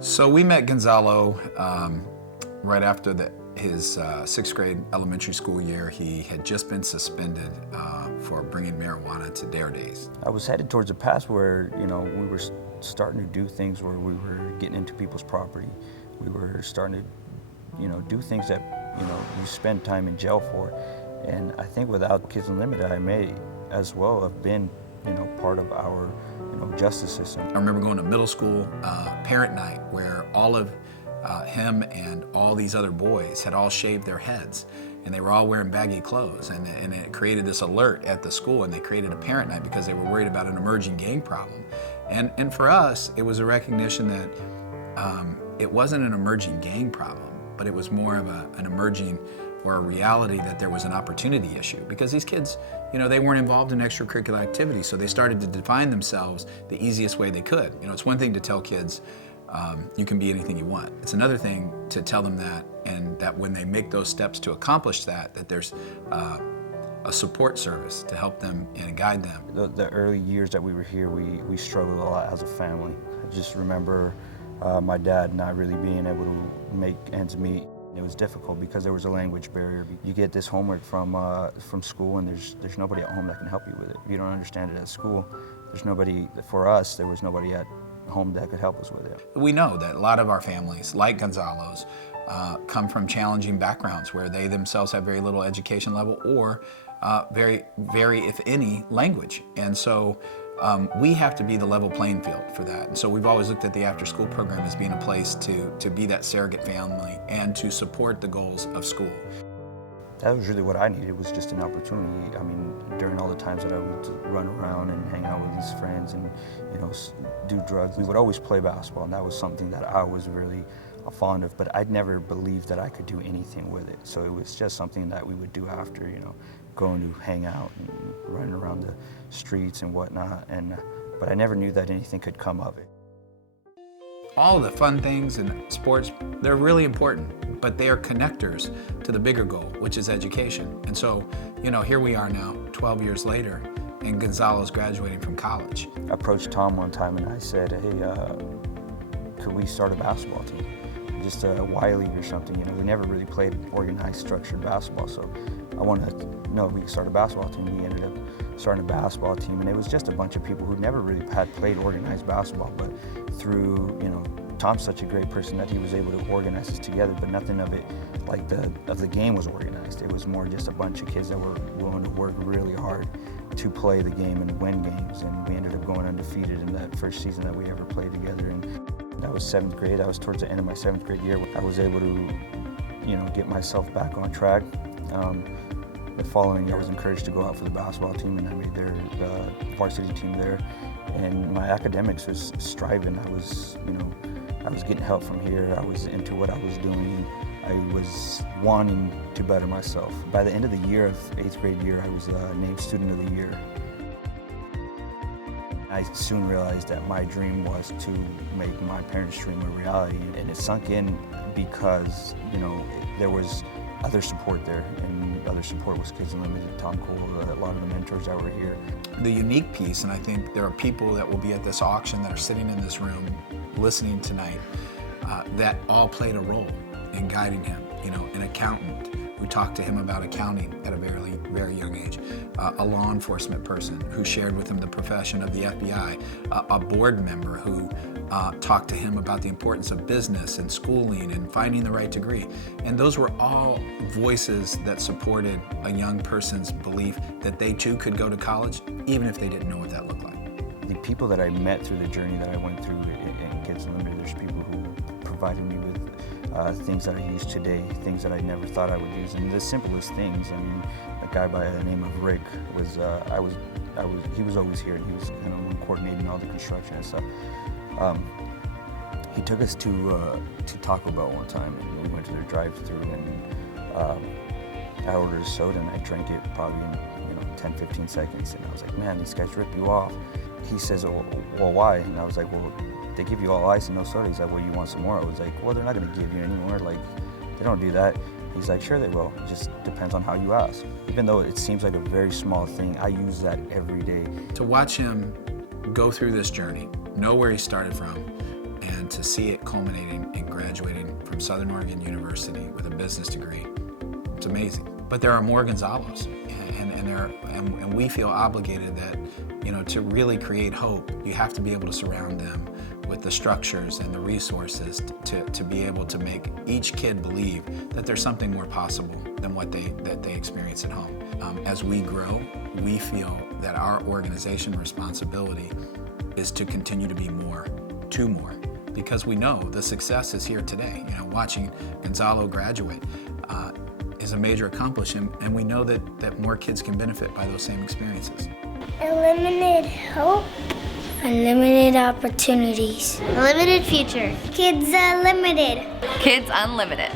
So we met Gonzalo right after his sixth grade elementary school year. He had just been suspended for bringing marijuana to Dare Days. I was headed towards a path where, we were starting to do things where we were getting into people's property. We were starting to, do things that, you spend time in jail for. And I think without Kids Unlimited, I may as well have been, part of our, justice system. I remember going to middle school parent night where all of him and all these other boys had all shaved their heads, and they were all wearing baggy clothes, and it created this alert at the school, and they created a parent night because they were worried about an emerging gang problem. And for us, it was a recognition that it wasn't an emerging gang problem, but it was more of an emerging or a reality that there was an opportunity issue, because these kids, they weren't involved in extracurricular activities, so they started to define themselves the easiest way they could. It's one thing to tell kids you can be anything you want. It's another thing to tell them that, and that when they make those steps to accomplish that there's a support service to help them and guide them. The early years that we were here, we struggled a lot as a family. I just remember my dad not really being able to make ends meet. It was difficult because there was a language barrier. You get this homework from school, and there's nobody at home that can help you with it. If you don't understand it at school, there's nobody, for us, there was nobody at home that could help us with it. We know that a lot of our families, like Gonzalo's, come from challenging backgrounds where they themselves have very little education level or very, if any, language. And so we have to be the level playing field for that. And so we've always looked at the after-school program as being a place to be that surrogate family and to support the goals of school. That was really what I needed, was just an opportunity. I mean, during all the times that I would run around and hang out with these friends and, do drugs, we would always play basketball, and that was something that I was really fond of, but I'd never believed that I could do anything with it. So it was just something that we would do after, going to hang out and running around the streets and whatnot, but I never knew that anything could come of it. All the fun things in sports, they're really important, but they are connectors to the bigger goal, which is education. And so, here we are now, 12 years later, and Gonzalo's graduating from college. I approached Tom one time and I said, hey, could we start a basketball team? Just a Y League or something. We never really played organized, structured basketball, so I wanted to know if we could start a basketball team. We ended up starting a basketball team, and it was just a bunch of people who never really had played organized basketball, but through, Tom's such a great person that he was able to organize us together, but nothing of it, like the game was organized. It was more just a bunch of kids that were willing to work really hard to play the game and win games, and we ended up going undefeated in that first season that we ever played together. And that was 7th grade. I was towards the end of my 7th grade year. I was able to, get myself back on track. The following year, I was encouraged to go out for the basketball team, and I made their varsity team there. And my academics was striving. I was getting help from here. I was into what I was doing. I was wanting to better myself. By the end of the year, of 8th grade year, I was named Student of the Year. I soon realized that my dream was to make my parents' dream a reality, and it sunk in because, there was other support there, and other support was Kids Unlimited, Tom Cole, a lot of the mentors that were here. The unique piece, and I think there are people that will be at this auction that are sitting in this room listening tonight that all played a role in guiding him. An accountant who talked to him about accounting at a very, very young age, a law enforcement person who shared with him the profession of the FBI, a board member who talked to him about the importance of business and schooling and finding the right degree. And those were all voices that supported a young person's belief that they too could go to college, even if they didn't know what that looked like. The people that I met through the journey that I went through in Kids Unlimited, there's people who provided me with things that I use today, things that I never thought I would use, and the simplest things. I mean, a guy by the name of Rick was, he was always here, and he was kind of coordinating all the construction and stuff. He took us to Taco Bell one time, and we went to their drive-thru, and I ordered a soda, and I drank it probably in 10, 15 seconds, and I was like, man, these guys rip you off. He says, well, why? And I was like, well, they give you all ice and no soda. He's like, well, you want some more? I was like, well, they're not going to give you any more. Like, they don't do that. He's like, sure they will. It just depends on how you ask. Even though it seems like a very small thing, I use that every day. To watch him go through this journey, know where he started from, and to see it culminating in graduating from Southern Oregon University with a business degree, it's amazing. But there are more Gonzalos, and we feel obligated that, to really create hope, you have to be able to surround them with the structures and the resources to be able to make each kid believe that there's something more possible than what they experience at home. As we grow, we feel that our organization responsibility is to continue to be more, because we know the success is here today. Watching Gonzalo graduate is a major accomplishment, and we know that more kids can benefit by those same experiences. Unlimited hope, unlimited opportunities, Unlimited future. Kids Unlimited. Kids Unlimited.